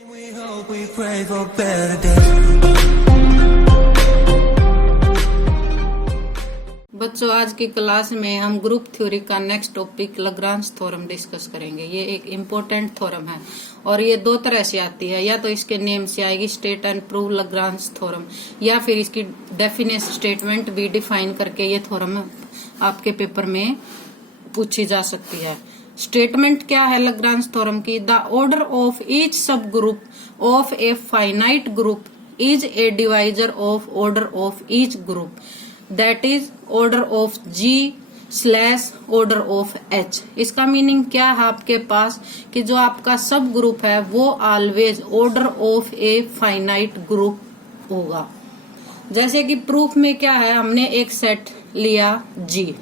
We hope, we pray for better days. बच्चों, आज की क्लास में हम ग्रुप थ्योरी का next topic Lagrange theorem discuss करेंगे। ये एक इम्पोर्टेंट थ्योरम है और ये दो तरह से आती है, या तो इसके नेम से आएगी state and prove Lagrange theorem, या फिर इसकी डेफिनेट स्टेटमेंट भी डिफाइन करके ये थ्योरम आपके पेपर में पूछी जा सकती है। स्टेटमेंट क्या है लाग्रांज थ्योरम की? द ऑर्डर ऑफ ईच सब group of a finite group is a divisor of order of each group, that is order of G slash order of H. इसका मीनिंग क्या है आपके पास कि जो आपका सब ग्रुप है वो always order of a finite group होगा। जैसे कि प्रूफ में क्या है, हमने एक सेट लिया जी,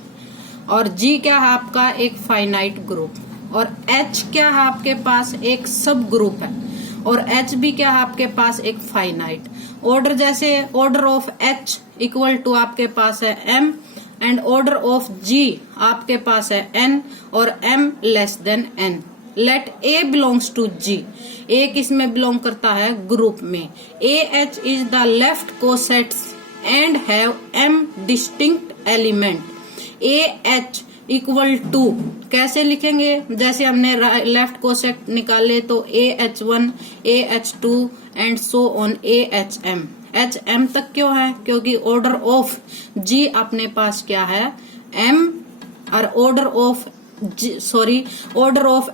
और जी क्या है आपका एक फाइनाइट ग्रुप, और एच क्या है आपके पास एक सब ग्रुप है, और एच भी क्या है आपके पास एक फाइनाइट। ऑर्डर जैसे order of H equal to आपके पास है M, and order of G आपके पास है एन, और M less than N. Let A belongs to G, A किसमें बिलोंग करता है? ग्रुप में। A H is the left cosets and have M distinct element. A H equal to कैसे लिखेंगे? जैसे हमने लेफ्ट कोसेट निकाले तो A H one, A H to and so on a H M. H M तक क्यों है? क्योंकि ऑर्डर ऑफ जी अपने पास क्या है? एम, और ऑर्डर ऑफ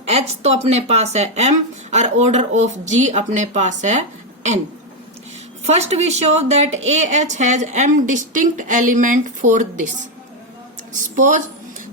एच तो अपने पास है एम, और ऑर्डर ऑफ जी अपने पास है N. First we show that a H has M distinct element for this. Suppose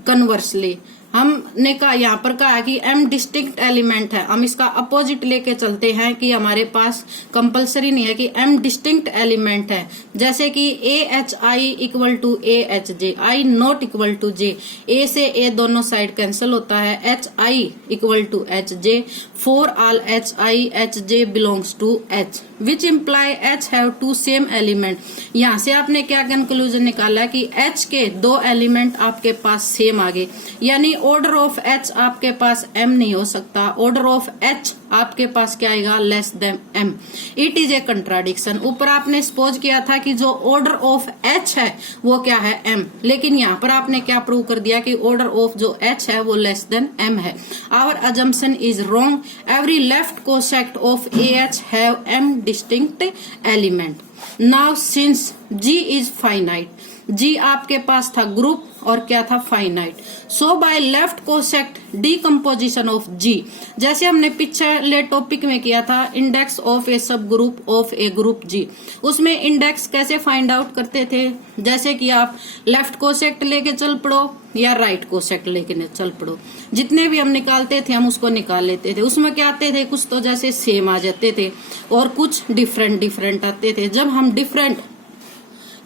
conversely हमने कहा, यहाँ पर कहा कि एम डिस्टिंक्ट एलिमेंट है, हम इसका अपोजिट लेके चलते हैं कि हमारे पास कंपलसरी नहीं है कि एम डिस्टिंक्ट एलिमेंट है। जैसे कि A H I equal to A H J, I not equal to J, A से ए दोनों साइड कैंसिल होता है, H I equal to H J, for all H I H J belongs to H, which imply H have to same element. यहाँ से आपने क्या conclusion निकाला कि एच के दो एलिमेंट आपके पास सेम आ गए, यानी ऑर्डर ऑफ एच आपके पास एम नहीं हो सकता, ऑर्डर ऑफ एच आपके पास क्या आएगा? Less than M. It is a contradiction. ऊपर आपने सपोज किया था कि जो ऑर्डर ऑफ एच है वो क्या है? एम, लेकिन यहाँ पर आपने क्या प्रूव कर दिया कि ऑर्डर ऑफ जो एच है वो लेस देन एम है। Our assumption is wrong, every left coset of A H have M distinct element. Now since G is finite, G आपके पास था ग्रुप और क्या था? Finite. So by left coset decomposition of G, जैसे हमने पिछले टॉपिक में किया था इंडेक्स ऑफ ए सब ग्रुप ऑफ ए ग्रुप जी, उसमें इंडेक्स कैसे फाइंड आउट करते थे? जैसे कि आप लेफ्ट कोसेक्ट लेके चल पड़ो या राइट कोसेक्ट लेके चल पड़ो, जितने भी हम निकालते थे हम उसको निकाल लेते थे। उसमें क्या आते थे? कुछ तो जैसे सेम आ जाते थे और कुछ डिफरेंट आते थे। जब हम डिफरेंट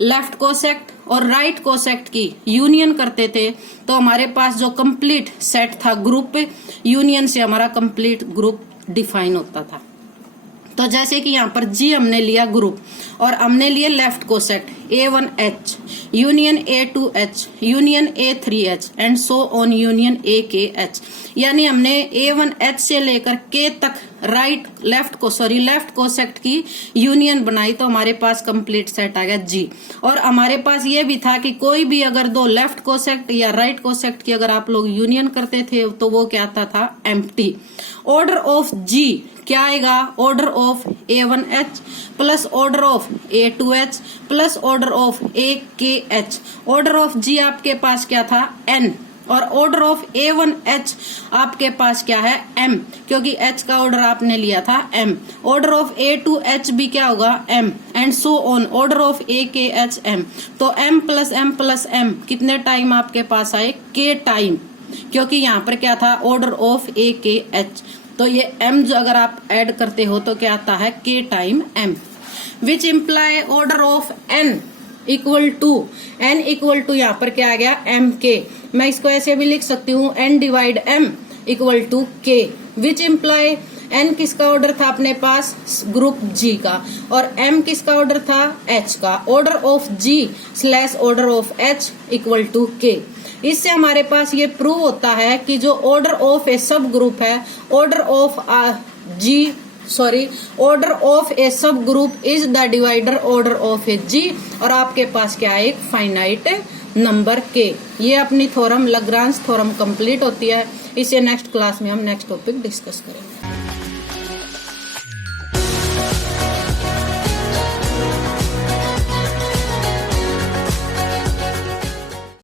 लेफ्ट कोसेक्ट और राइट कोसेक्ट की यूनियन करते थे तो हमारे पास जो कंप्लीट सेट था ग्रुप, यूनियन से हमारा कंप्लीट ग्रुप डिफाइन होता था। तो जैसे कि यहाँ पर जी हमने लिया ग्रुप और हमने लिए left coset A1H union A2H union A3H and so on union AKH, यानी हमने A1H से लेकर K तक लेफ्ट कोसेक्ट की यूनियन बनाई तो हमारे पास कंप्लीट सेट आ गया जी। और हमारे पास ये भी था कि कोई भी अगर दो लेफ्ट कोसेक्ट या राइट कोसेक्ट की अगर आप लोग यूनियन करते थे तो वो क्या आता था? एम्प्टी। ऑर्डर ऑफ जी क्या आएगा? Order of A1H plus order of A2H plus order of AKH। Order of G आपके पास क्या था? N, और ऑर्डर ऑफ A1H आपके पास क्या है? M, क्योंकि H का ऑर्डर आपने लिया था M। ऑर्डर ऑफ A2H भी क्या होगा? M, and so on order of AKH M। तो M plus M plus M कितने टाइम आपके पास आए? K टाइम, क्योंकि यहाँ पर क्या था? Order of AKH। तो ये M जो अगर आप ऐड करते हो तो क्या आता है? K time M, which imply order of N equal to यहाँ पर क्या आ गया? MK। मैं इसको ऐसे भी लिख सकती हूँ N divide M equal to K, which imply N किसका ऑर्डर था अपने पास? ग्रुप G का, और M किसका ऑर्डर था? H का। Order of G slash order of H equal to K। इससे हमारे पास ये प्रूव होता है कि जो order of a subgroup है, order of G sorry, order of a subgroup is the divider order of a G, और आपके पास क्या है, एक फाइनाइट नंबर के। ये अपनी थ्योरम, लाग्रांज थ्योरम कंप्लीट होती है। इसे नेक्स्ट क्लास में हम नेक्स्ट टॉपिक डिस्कस करेंगे।